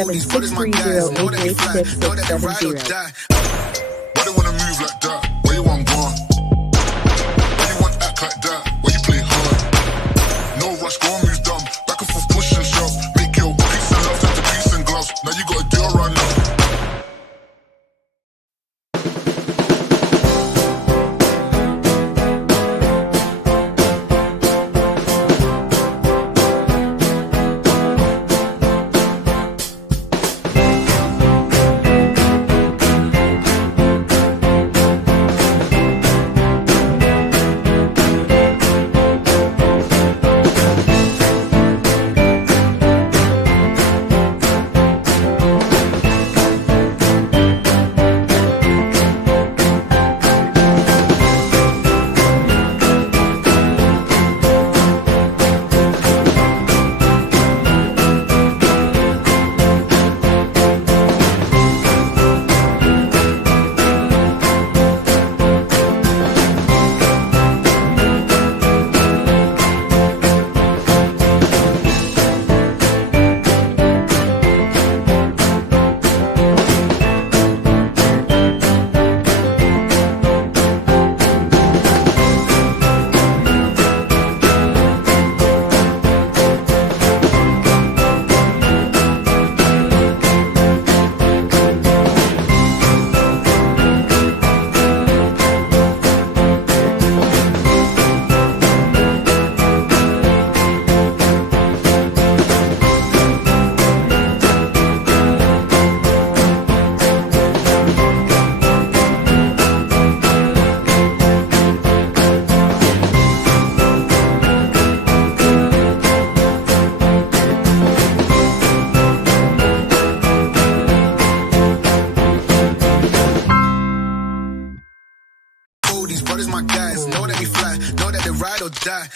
763088670. Why they wanna move like that? Where you want gone? Why you want act like that? Why you play hard? No rush, go on, move dumb. Back and forth, push and shove. Make your peace and love into peace and gloves. Now you got a deal right now. These brothers my guys, know that we fly, know that they ride or die.